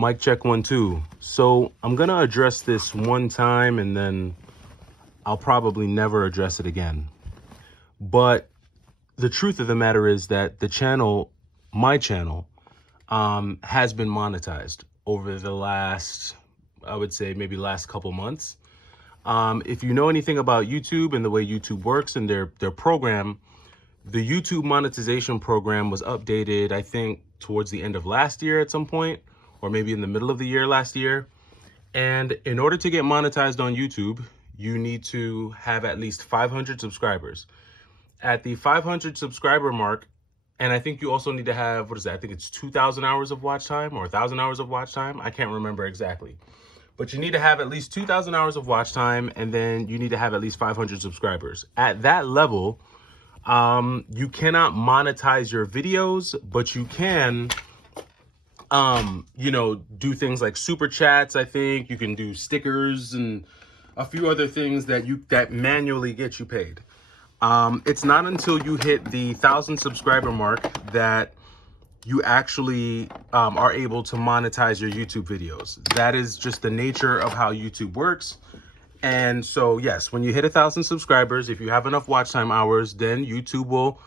Mic check 1 2. So I'm gonna address this one time and then I'll probably never address it again. But the truth of the matter is that the channel, my channel, has been monetized over the last, I would say maybe last couple months. If you know anything about YouTube and the way YouTube works and their program, the YouTube monetization program was updated, I think, towards the end of last year at some point, or maybe in the middle of the year last year. And in order to get monetized on YouTube, you need to have at least 500 subscribers. At the 500 subscriber mark, and I think you also need to have, what is that? I think it's 2,000 hours of watch time or 1,000 hours of watch time. I can't remember exactly. But you need to have at least 2,000 hours of watch time, and then you need to have at least 500 subscribers. At that level, you cannot monetize your videos, but you can, do things like super chats. I think you can do stickers and a few other things that manually get you paid. It's not until you hit the 1,000 subscriber mark that you actually are able to monetize your YouTube videos. That is just the nature of how YouTube works. And so, yes, when you hit 1,000 subscribers, if you have enough watch time hours, then YouTube will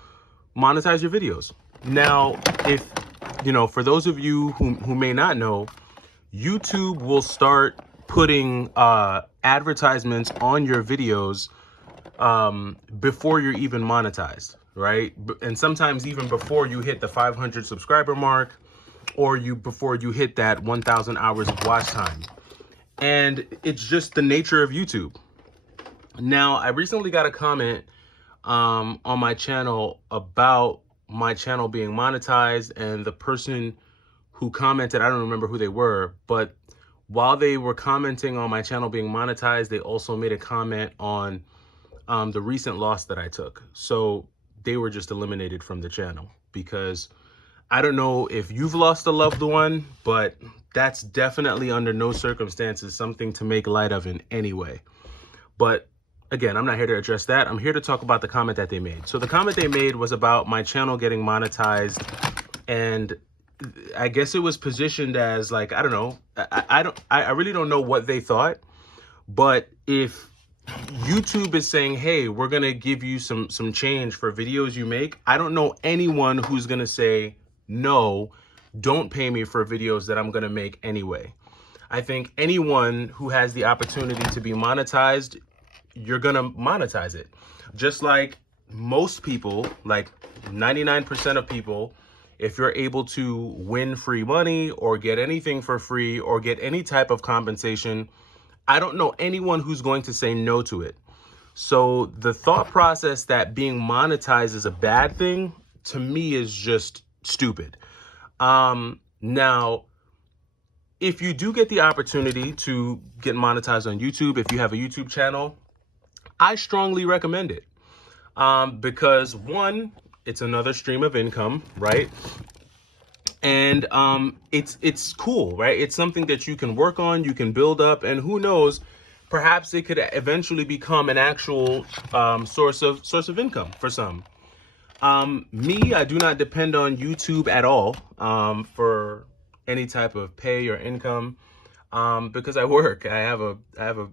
monetize your videos. Now, for those of you who may not know, YouTube will start putting advertisements on your videos before you're even monetized, right? And sometimes even before you hit the 500 subscriber mark, or before you hit that 1,000 hours of watch time. And it's just the nature of YouTube. Now, I recently got a comment on my channel about my channel being monetized, and the person who commented, I don't remember who they were, but while they were commenting on my channel being monetized, they also made a comment on the recent loss that I took. So they were just eliminated from the channel, because I don't know if you've lost a loved one, but that's definitely under no circumstances something to make light of in any way. But again, I'm not here to address that. I'm here to talk about the comment that they made. So the comment they made was about my channel getting monetized, and I guess it was positioned as like, I don't know. I really don't know what they thought, but if YouTube is saying, hey, we're going to give you some change for videos you make, I don't know anyone who's going to say, no, don't pay me for videos that I'm going to make anyway. I think anyone who has the opportunity to be monetized, you're going to monetize it. Just like most people, like 99% of people, if you're able to win free money or get anything for free or get any type of compensation, I don't know anyone who's going to say no to it. So the thought process that being monetized is a bad thing, to me, is just stupid. Now, if you do get the opportunity to get monetized on YouTube, if you have a YouTube channel, I strongly recommend it. Because one, it's another stream of income, right? And it's cool, right? It's something that you can work on, you can build up, and who knows, perhaps it could eventually become an actual source of income for some. Me, I do not depend on YouTube at all for any type of pay or income, because I work. I have a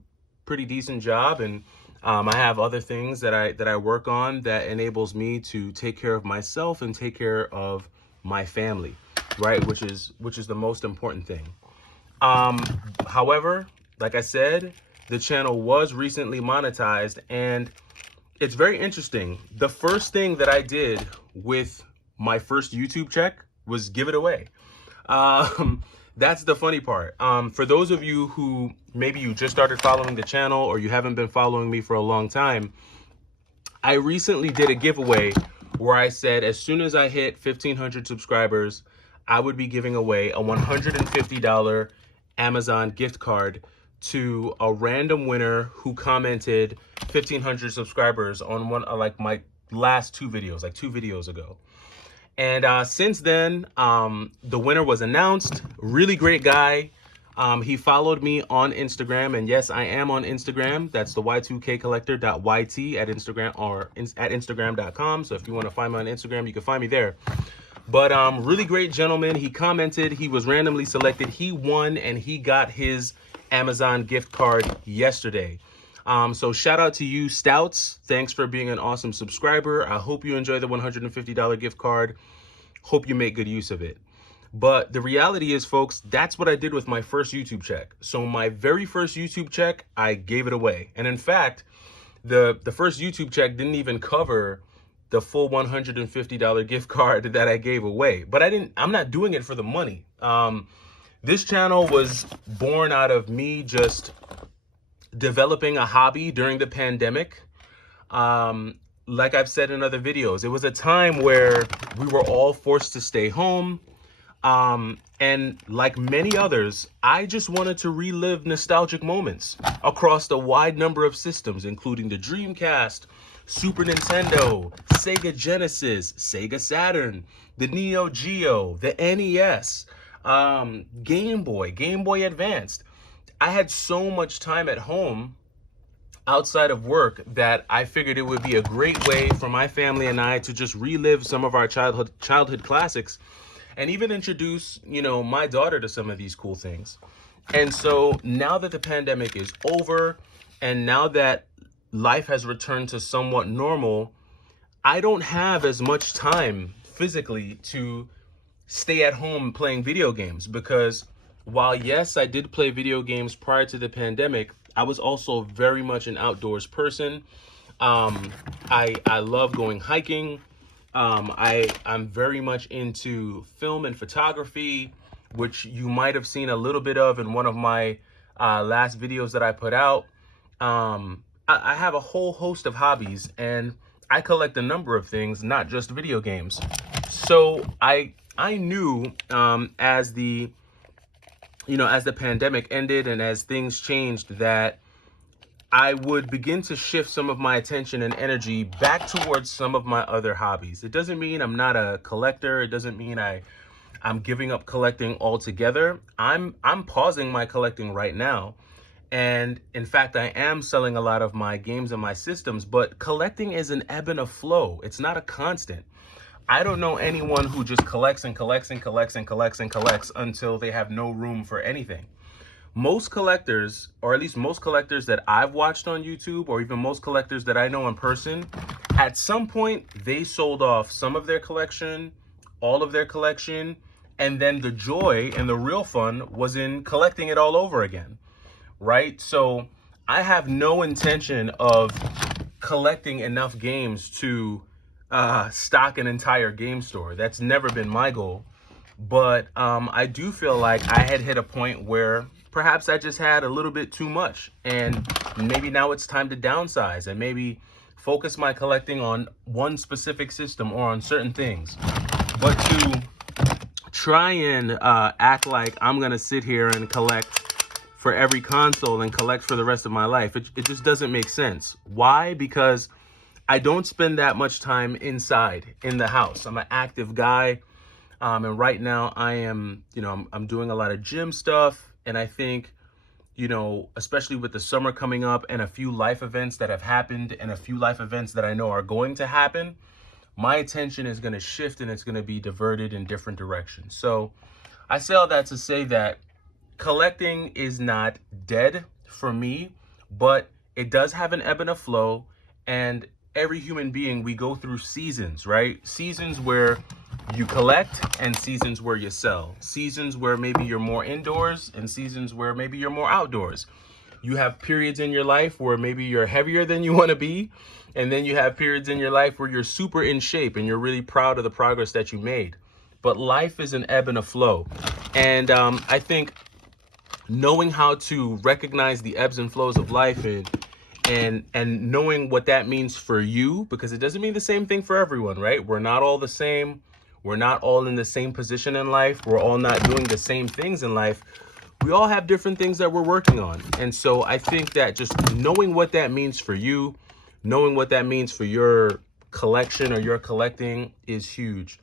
pretty decent job, and I have other things that I work on that enables me to take care of myself and take care of my family, right? Which is the most important thing. However, like I said, the channel was recently monetized, and it's very interesting. The first thing that I did with my first YouTube check was give it away. That's the funny part. For those of you who maybe you just started following the channel or you haven't been following me for a long time, I recently did a giveaway where I said as soon as I hit 1,500 subscribers, I would be giving away a $150 Amazon gift card to a random winner who commented 1,500 subscribers on one like my last two videos ago. And since then, the winner was announced. Really great guy. He followed me on Instagram, and yes, I am on Instagram. That's the y2kcollector.yt at Instagram, or at instagram.com. So if you want to find me on Instagram, you can find me there. But really great gentleman. He commented, he was randomly selected, he won, and he got his Amazon gift card yesterday. So shout out to you, Stouts. Thanks for being an awesome subscriber. I hope you enjoy the $150 gift card. Hope you make good use of it. But the reality is, folks, that's what I did with my first YouTube check. So my very first YouTube check, I gave it away. And in fact, the first YouTube check didn't even cover the full $150 gift card that I gave away. But I'm not doing it for the money. This channel was born out of me just developing a hobby during the pandemic. Like I've said in other videos, it was a time where we were all forced to stay home. And like many others, I just wanted to relive nostalgic moments across the wide number of systems, including the Dreamcast, Super Nintendo, Sega Genesis, Sega Saturn, the Neo Geo, the NES, Game Boy Advanced. I had so much time at home outside of work that I figured it would be a great way for my family and I to just relive some of our childhood classics, and even introduce, my daughter to some of these cool things. And so now that the pandemic is over, and now that life has returned to somewhat normal, I don't have as much time physically to stay at home playing video games, because while yes, I did play video games prior to the pandemic, I was also very much an outdoors person. I love going hiking. I'm very much into film and photography, which you might have seen a little bit of in one of my last videos that I put out. I have a whole host of hobbies, and I collect a number of things, not just video games. So I knew as the pandemic ended and as things changed, that I would begin to shift some of my attention and energy back towards some of my other hobbies. It doesn't mean I'm not a collector. It doesn't mean I'm giving up collecting altogether. I'm pausing my collecting right now. And in fact, I am selling a lot of my games and my systems, but collecting is an ebb and a flow. It's not a constant. I don't know anyone who just collects and collects and collects and collects and collects until they have no room for anything. Most collectors, or at least most collectors that I've watched on YouTube, or even most collectors that I know in person, at some point they sold off some of their collection, all of their collection, and then the joy and the real fun was in collecting it all over again, right? So I have no intention of collecting enough games to stock an entire game store. That's never been my goal. But I do feel like I had hit a point where perhaps I just had a little bit too much, and maybe now it's time to downsize and maybe focus my collecting on one specific system or on certain things. But to try and act like I'm gonna sit here and collect for every console and collect for the rest of my life, it just doesn't make sense. Why? Because I don't spend that much time inside in the house. I'm an active guy. And right now I am, I'm doing a lot of gym stuff. And I think, especially with the summer coming up and a few life events that have happened and a few life events that I know are going to happen, my attention is going to shift and it's going to be diverted in different directions. So I say all that to say that collecting is not dead for me, but it does have an ebb and a flow. And every human being, we go through seasons, right? Seasons where you collect and seasons where you sell. Seasons where maybe you're more indoors and seasons where maybe you're more outdoors. You have periods in your life where maybe you're heavier than you want to be. And then you have periods in your life where you're super in shape and you're really proud of the progress that you made. But life is an ebb and a flow. And I think knowing how to recognize the ebbs and flows of life and knowing what that means for you, because it doesn't mean the same thing for everyone, right? We're not all the same. We're not all in the same position in life. We're all not doing the same things in life. We all have different things that we're working on. And so I think that just knowing what that means for you, knowing what that means for your collection or your collecting is huge.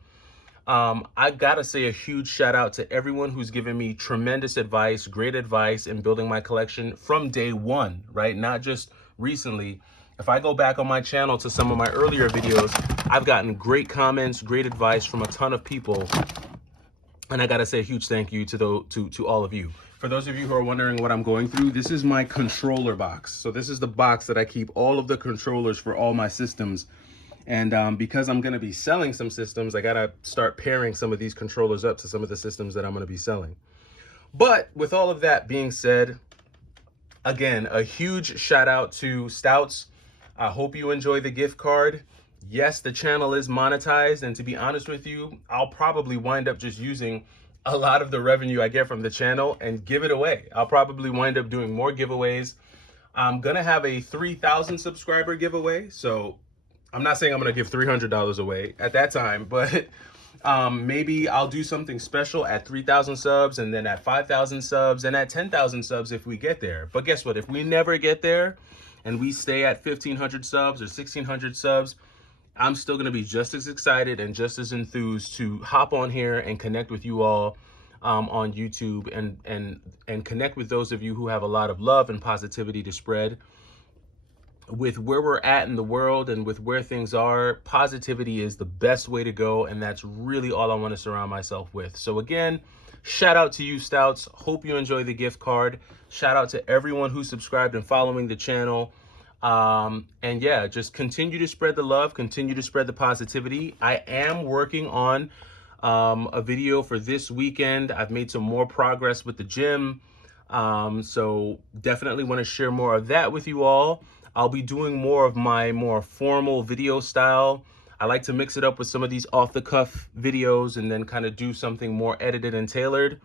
I gotta say a huge shout out to everyone who's given me tremendous advice, great advice in building my collection from day one, right? Not just recently. If I go back on my channel to some of my earlier videos, I've gotten great comments, great advice from a ton of people. And I gotta say a huge thank you to all of you. For those of you who are wondering what I'm going through, this is my controller box. So this is the box that I keep all of the controllers for all my systems. And because I'm gonna be selling some systems, I gotta start pairing some of these controllers up to some of the systems that I'm gonna be selling. But with all of that being said, again, a huge shout out to Stouts. I hope you enjoy the gift card. Yes, the channel is monetized, and to be honest with you, I'll probably wind up just using a lot of the revenue I get from the channel and give it away. I'll probably wind up doing more giveaways. I'm gonna have a 3,000 subscriber giveaway, so I'm not saying I'm gonna give $300 away at that time, but maybe I'll do something special at 3,000 subs, and then at 5,000 subs, and at 10,000 subs if we get there. But guess what? If we never get there and we stay at 1,500 subs or 1,600 subs, I'm still gonna be just as excited and just as enthused to hop on here and connect with you all on YouTube and connect with those of you who have a lot of love and positivity to spread. With where we're at in the world and with where things are, positivity is the best way to go, and that's really all I want to surround myself with. So again, shout out to you, Stouts. Hope you enjoy the gift card. Shout out to everyone who subscribed and following the channel. And yeah, just continue to spread the love, continue to spread the positivity. I am working on a video for this weekend. I've made some more progress with the gym. So definitely want to share more of that with you all. I'll be doing more of my more formal video style. I like to mix it up with some of these off the cuff videos and then kind of do something more edited and tailored.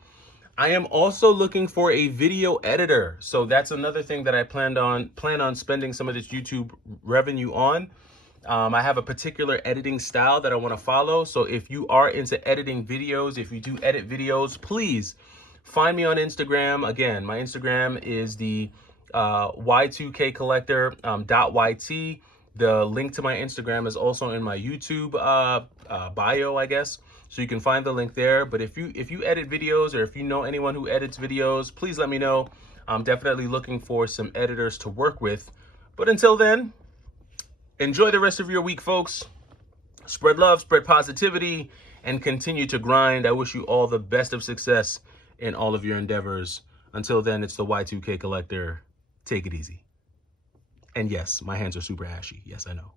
I am also looking for a video editor. So that's another thing that I plan on spending some of this YouTube revenue on. I have a particular editing style that I want to follow. So if you are into editing videos, if you do edit videos, please find me on Instagram. Again, my Instagram is the Y2K collector .YT. The link to my Instagram is also in my YouTube bio, I guess. So you can find the link there. But if you edit videos, or if you know anyone who edits videos, please let me know. I'm definitely looking for some editors to work with. But until then, enjoy the rest of your week, folks. Spread love, spread positivity, and continue to grind. I wish you all the best of success in all of your endeavors. Until then, it's the Y2K collector. Take it easy. And yes, my hands are super ashy. Yes, I know.